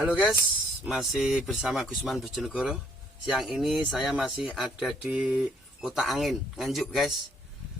Halo guys, masih bersama Gusman Bojonegoro. Siang ini saya masih ada di Kota Angin, Nganjuk guys.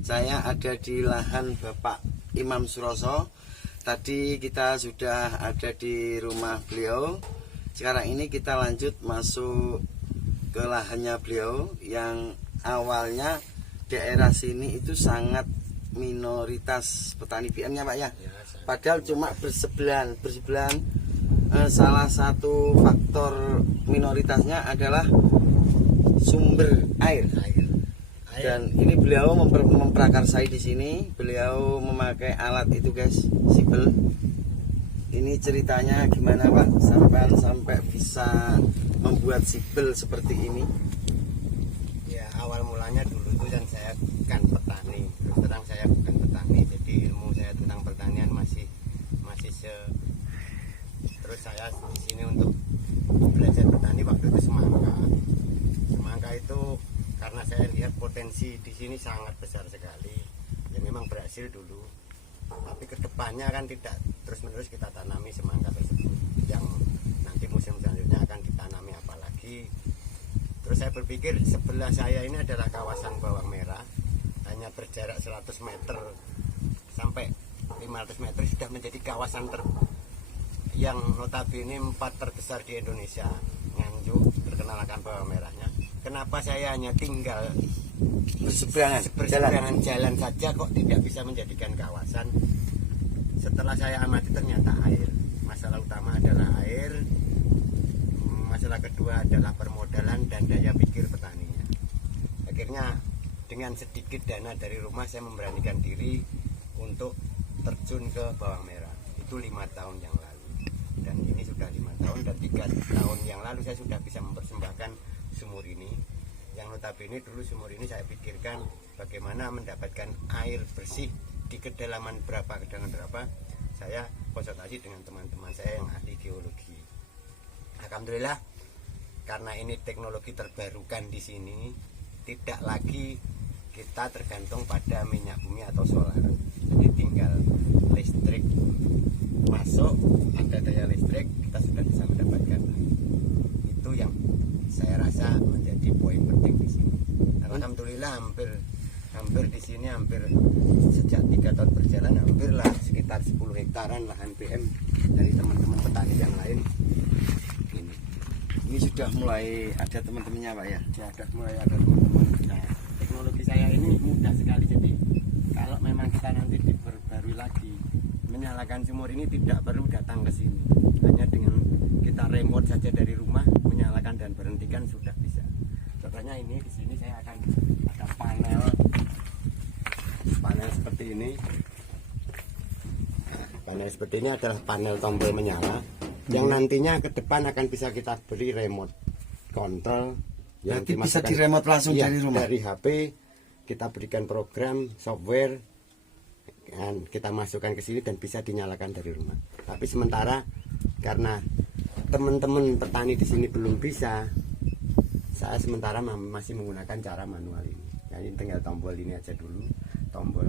Saya ada di lahan Bapak Imam Suroso. Tadi kita sudah ada di rumah beliau. Sekarang ini kita lanjut masuk ke lahannya beliau yang awalnya daerah sini itu sangat minoritas petani PM-nya Pak ya. Padahal cuma bersebelahan. Salah satu faktor minoritasnya adalah sumber air. Dan ini beliau memprakarsai di sini. Beliau memakai alat itu guys, sipel. Ini ceritanya gimana Pak sampai bisa membuat sipel seperti ini? Ya awal mulanya dulu itu kan saya bukan petani. Terus terang saya bukan petani. Jadi ilmu saya tentang pertanian masih terus saya di sini untuk belajar petani waktu itu semangka itu karena saya lihat potensi di sini sangat besar sekali. Ya memang berhasil dulu, tapi kedepannya kan tidak terus menerus kita tanami semangka tersebut yang nanti musim selanjutnya akan ditanami apalagi. Terus saya berpikir sebelah saya ini adalah kawasan bawang merah, hanya berjarak 100 meter sampai 500 meter sudah menjadi kawasan yang notabene 4 terbesar di Indonesia. Nganjuk terkenal akan bawang merahnya. Kenapa saya hanya tinggal berseberangan jalan saja kok tidak bisa menjadikan kawasan? Setelah saya amati ternyata air. Masalah utama adalah air. Masalah kedua adalah permodalan dan daya pikir petaninya. Akhirnya dengan sedikit dana dari rumah saya memberanikan diri untuk terjun ke bawang merah. Itu 5 tahun yang lalu. Dan ini sudah 5 tahun dan 3 tahun yang lalu saya sudah bisa mempersembahkan sumur ini. Yang notabene dulu sumur ini saya pikirkan bagaimana mendapatkan air bersih di kedalaman berapa. Saya konsultasi dengan teman-teman saya yang ahli geologi. Alhamdulillah karena ini teknologi terbarukan di sini, tidak lagi kita tergantung pada minyak bumi atau solar. Jadi tinggal listrik masuk, ada daya listrik, kita sudah bisa mendapatkan air. Itu yang saya rasa menjadi poin penting di sini. Alhamdulillah hampir di sini sejak 3 tahun berjalan hampirlah sekitar 10 hektaran lahan PM dari teman-teman petani yang lain. Ini sudah mulai ada teman-temannya Pak ya? Ya, sudah mulai ada teman-teman. Nah, teknologi saya ini mudah sekali, jadi kalau memang kita nanti diperbarui lagi menyalakan sumur ini tidak perlu datang ke sini, hanya dengan kita remote saja dari rumah menyalakan dan berhentikan sudah bisa. Contohnya ini di sini saya akan ada panel seperti ini. Nah, panel seperti ini adalah panel tombol menyala yang nantinya ke depan akan bisa kita beri remote control yang bisa di remote langsung ya, dari rumah. Dari HP kita berikan program software dan kita masukkan ke sini dan bisa dinyalakan dari rumah. Tapi sementara karena teman-teman petani di sini belum bisa, saya sementara masih menggunakan cara manual ini. Jadi tinggal tombol ini aja dulu, tombol.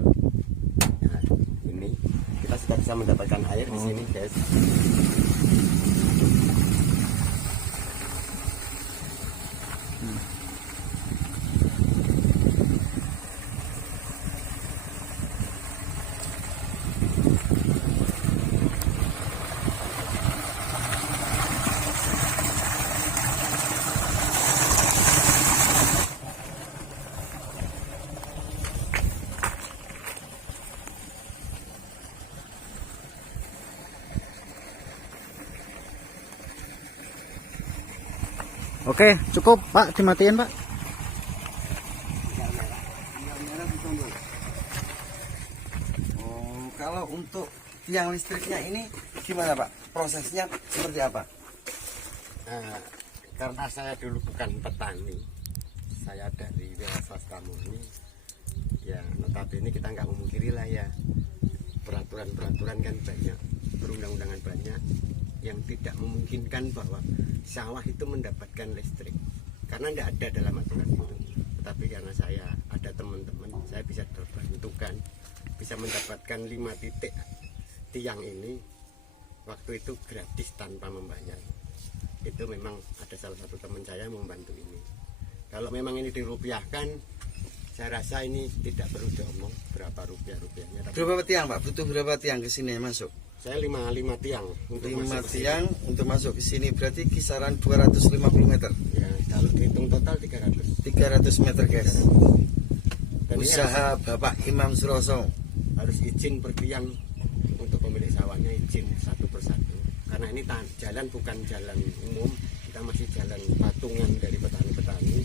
Nah, ini kita sudah bisa mendapatkan air di sini, guys. Oke, cukup Pak, dimatiin Pak. Oh, kalau untuk tiang listriknya ini gimana Pak? Prosesnya seperti apa? Nah, karena saya dulu bukan petani, saya dari wira swasta murni. Ya, notabene kita nggak memungkiri lah ya, peraturan kan banyak, perundang-undangan banyak yang tidak memungkinkan bahwa sawah itu mendapatkan listrik karena tidak ada dalam aturan itu. Tetapi karena saya ada teman-teman, saya bisa terbantukan, bisa mendapatkan 5 titik tiang ini waktu itu gratis tanpa membayar. itu memang ada salah satu teman saya yang membantu ini. Kalau memang ini dirupiahkan, saya rasa ini tidak perlu diomong berapa rupiahnya. Tapi Berapa tiang Pak? Butuh berapa tiang ke sini masuk? saya 5 tiang untuk 5 masuk ke sini. tiang untuk masuk ke sini berarti kisaran 250 meter. Ya, kalau dihitung total 300. 300 meter guys. Dan ini Usaha Bapak Imam Suroso. harus izin per tiang untuk pemilik sawahnya, izin satu persatu. Karena ini jalan bukan jalan umum, kita masih jalan patungan dari petani-petani.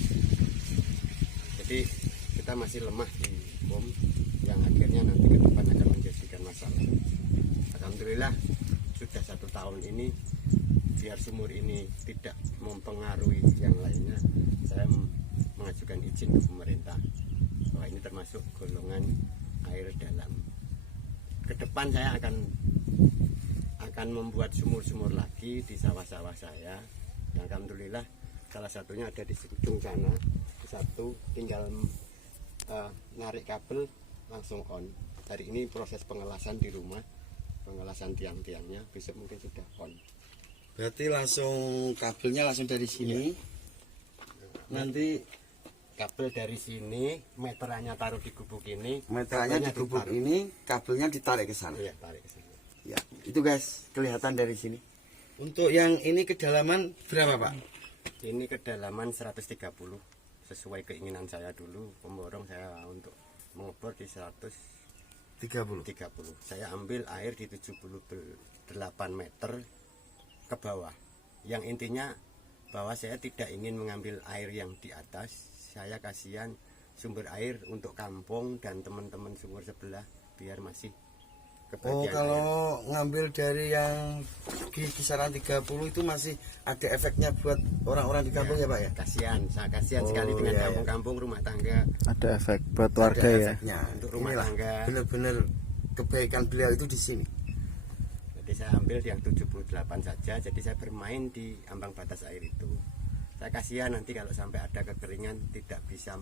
Jadi kita masih lemah di hukum yang akhirnya nanti ke depan akan menjadikan masalah. Alhamdulillah sudah 1 tahun ini, biar sumur ini tidak mempengaruhi yang lainnya, saya mengajukan izin ke pemerintah bahwa ini termasuk golongan air dalam. Ke depan saya akan membuat sumur-sumur lagi di sawah-sawah saya. Yang alhamdulillah salah satunya ada di ujung sana, satu tinggal narik kabel langsung on. Hari ini proses pengelasan di rumah, pengelasan tiang-tiangnya, besok mungkin sudah on. Berarti langsung kabelnya langsung dari sini. Nanti Kabel dari sini, meterannya taruh di gubuk ini, meterannya di kabelnya gubuk ditaruh. ini, kabelnya ditarik ke sana. Iya, tarik ke sini. Ya, itu guys, kelihatan dari sini. Untuk yang ini kedalaman berapa Pak? Ini kedalaman 130 sesuai keinginan saya dulu. Pemborong saya untuk mengebor di 130. 30. Saya ambil air di 78 meter ke bawah. Yang intinya bahwa saya tidak ingin mengambil air yang di atas. Saya kasihan sumber air untuk kampung dan teman-teman sumur sebelah biar masih Oh, kebagian kalau air. ngambil dari yang di kisaran 30 itu masih ada efeknya buat orang-orang di kampung ya Pak ya? Kasihan, saya kasihan Oh, sekali dengan iya, iya. kampung-kampung rumah tangga. Ada efek buat warga Ada ya. efeknya. Untuk rumah Inilah tangga. benar-benar kebaikan beliau itu di sini. Jadi saya ambil yang 78 saja. Jadi saya bermain di ambang batas air itu. Saya kasihan nanti kalau sampai ada kekeringan tidak bisa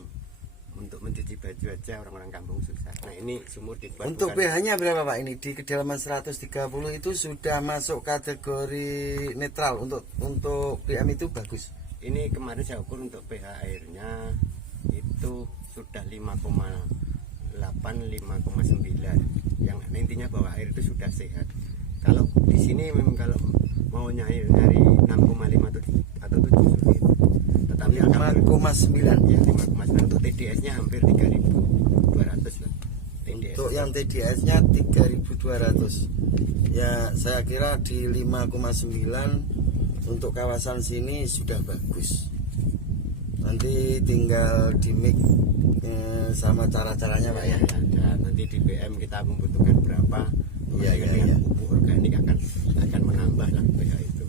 untuk mencuci baju aja, orang-orang kampung susah. Nah ini sumur dibuat Untuk bukan- pH-nya berapa Pak? Ini di kedalaman 130 itu sudah masuk kategori netral. Untuk PM itu bagus. Ini kemarin saya ukur untuk pH airnya itu sudah 5,8, 5,9. Yang intinya bahwa air itu sudah sehat. Kalau di sini memang kalau mau nyari 6,5 atau 7 sulit. Tetapi akan 5,9. ya 5,9 untuk TDS-nya hampir 3.200 lah. TDS. Untuk yang TDS-nya 3.200. Ya, saya kira di 5,9 untuk kawasan sini sudah bagus. Nanti tinggal di mix sama cara-caranya Pak ya. Ya, nanti di BM kita membutuhkan berapa? Iya, iya, Dengan iya. pupuk organik akan menambah lah pH itu.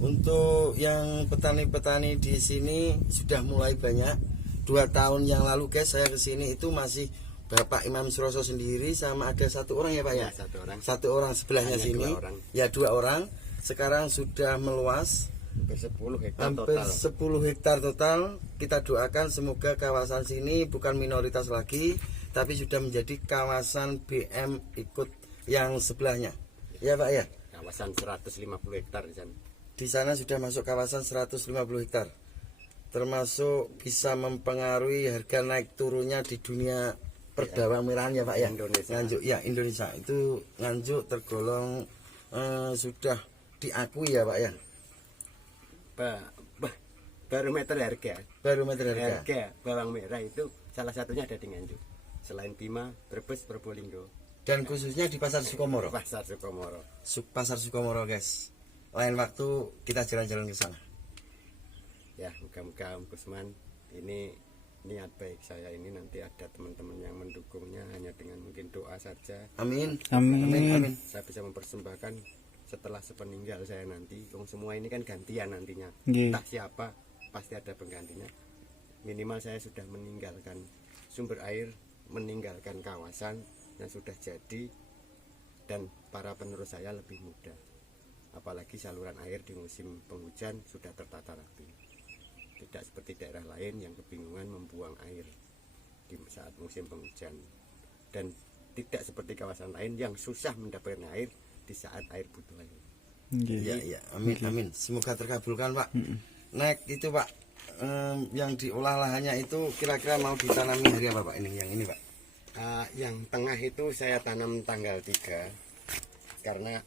Untuk yang petani-petani di sini sudah mulai banyak. 2 tahun yang lalu guys saya kesini itu masih Bapak Imam Suroso sendiri sama ada 1 orang ya Pak ya. Ya, 1 orang. 1 orang sebelahnya Hanya sini. 2 orang. Ya 2 orang. Sekarang sudah meluas Hampir 10 hektar hampir total. 10 hektar total. Kita doakan semoga kawasan sini bukan minoritas lagi, tapi sudah menjadi kawasan BM ikut yang sebelahnya. Ya Pak ya. Kawasan 150 hektar di sana. Di sana sudah masuk kawasan 150 hektar. Termasuk bisa mempengaruhi harga naik turunnya di dunia perbawang merahan ya Pak ya. Indonesia. Nganjuk ya Indonesia itu Nganjuk tergolong sudah diakui ya Pak ya. Barometer harga. Barometer harga. Harga bawang merah itu salah satunya ada di Nganjuk. Selain Bima, Brebes, Probolinggo, Dan khususnya di Pasar Sukomoro. Pasar Sukomoro. Pasar Sukomoro guys. Lain waktu kita jalan-jalan ke sana. Ya, moga-moga Om Kusman ini niat baik saya ini nanti ada teman-teman yang mendukungnya hanya dengan mungkin doa saja. Amin. Amin. Amin. Amin. Saya bisa mempersembahkan setelah sepeninggal saya nanti. Semua ini kan gantian nantinya. Nggih. Entah siapa pasti ada penggantinya. Minimal saya sudah meninggalkan sumber air, meninggalkan kawasan yang sudah jadi, dan para penerus saya lebih mudah. Apalagi saluran air di musim penghujan sudah tertata rapi. Tidak seperti daerah lain yang kebingungan membuang air di saat musim penghujan, dan tidak seperti kawasan lain yang susah mendapatkan air di saat air butuh air. Iya, iya. Amin, amin. Semoga terkabulkan, Pak. Nek itu, Pak, yang diolah lahannya itu kira-kira mau ditanami hari apa, Pak? Yang ini, Pak. Yang tengah itu saya tanam tanggal 3 karena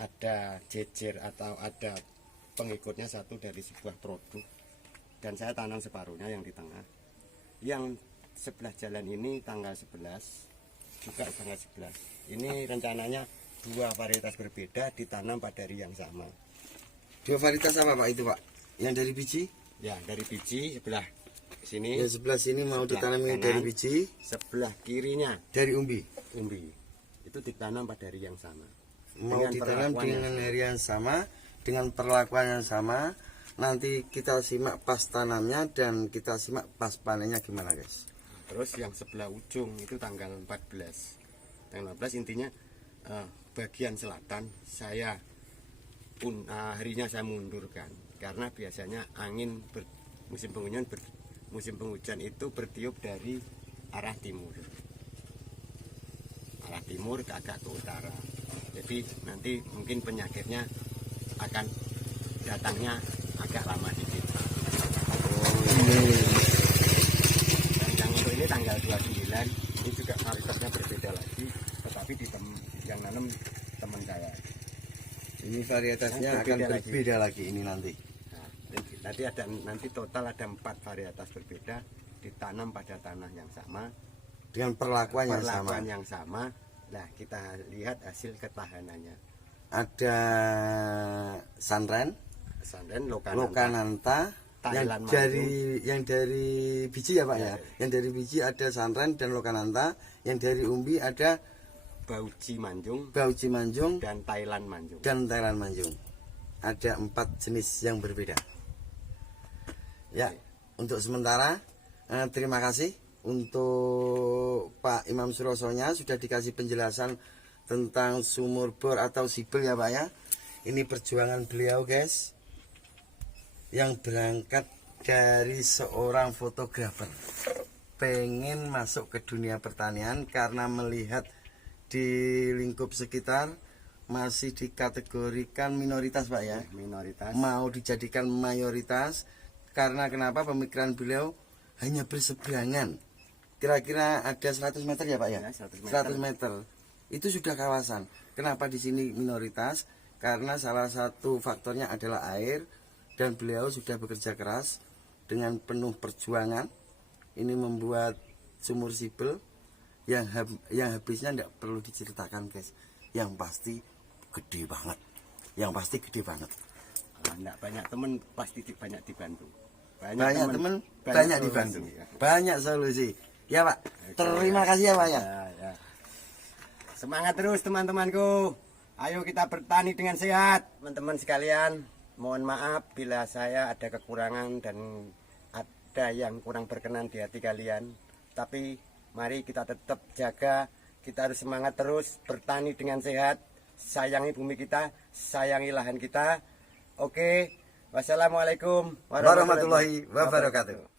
ada jejer atau ada pengikutnya satu dari sebuah produk, dan saya tanam separuhnya yang di tengah. Yang sebelah jalan ini tanggal 11 juga tanggal 11. Ini rencananya 2 varietas berbeda ditanam pada hari yang sama. 2 varietas apa, Pak, itu, Pak? Yang dari biji? Ya, dari biji sebelah sini. Yang sebelah sini mau sebelah ditanami kanan, dari biji, sebelah kirinya dari umbi. umbi. Itu ditanam pada hari yang sama. Mau Dengan ditanam perlakuan dengan yang hari yang sama, dengan perlakuan yang sama. Nanti kita simak pas tanamnya dan kita simak pas panennya gimana, guys. Terus yang sebelah ujung itu tanggal 14. Tanggal 14 intinya bagian selatan saya pun harinya saya mundurkan karena biasanya angin musim penghujan itu bertiup dari arah timur. Arah timur ke agak ke utara. Jadi nanti mungkin penyakitnya akan datangnya agak lama dikit. Dan yang untuk ini tanggal 29, ini juga varietasnya berbeda lagi, tetapi yang nanam teman saya. Ini varietasnya akan berbeda lagi ini nanti. Nah, nanti total ada 4 varietas berbeda ditanam pada tanah yang sama Dengan perlakuan yang sama. perlakuan yang sama. Nah, kita lihat hasil ketahanannya. Ada Sunren, Sandan Lokananta, Thailand yang dari biji ya, Pak, ya. Yang dari biji ada Sunren dan Lokananta, yang dari umbi ada Bauji Manjung Bauji Manjung dan Thailand Manjung. Ada 4 jenis yang berbeda. Ya, untuk sementara terima kasih untuk Pak Imam Surosonya sudah dikasih penjelasan tentang sumur bor atau sibel ya, Pak, ya. Ini perjuangan beliau, guys, yang berangkat dari seorang fotografer pengen masuk ke dunia pertanian karena melihat di lingkup sekitar masih dikategorikan minoritas, Pak, ya. Minoritas. Mau dijadikan mayoritas karena kenapa pemikiran beliau hanya berseberangan. Kira-kira ada 100 meter ya, Pak, ya? Ya, 100 100 meter. Itu sudah kawasan. Kenapa di sini minoritas? Karena salah satu faktornya adalah air, dan beliau sudah bekerja keras dengan penuh perjuangan. Ini membuat sumur sibel yang habisnya tidak perlu diceritakan, guys. Yang pasti gede banget. Enggak banyak temen, pasti banyak dibantu. Banyak temen, banyak dibantu. Ya. Banyak solusi. Ya, Pak. Terima kasih ya, Pak, ya. Ya. Semangat terus teman-temanku. Ayo kita bertani dengan sehat, teman-teman sekalian. Mohon maaf bila saya ada kekurangan dan ada yang kurang berkenan di hati kalian. Tapi mari kita tetap jaga, kita harus semangat terus bertani dengan sehat. Sayangi bumi kita, sayangi lahan kita. Oke, wassalamualaikum Warahmatullahi wabarakatuh.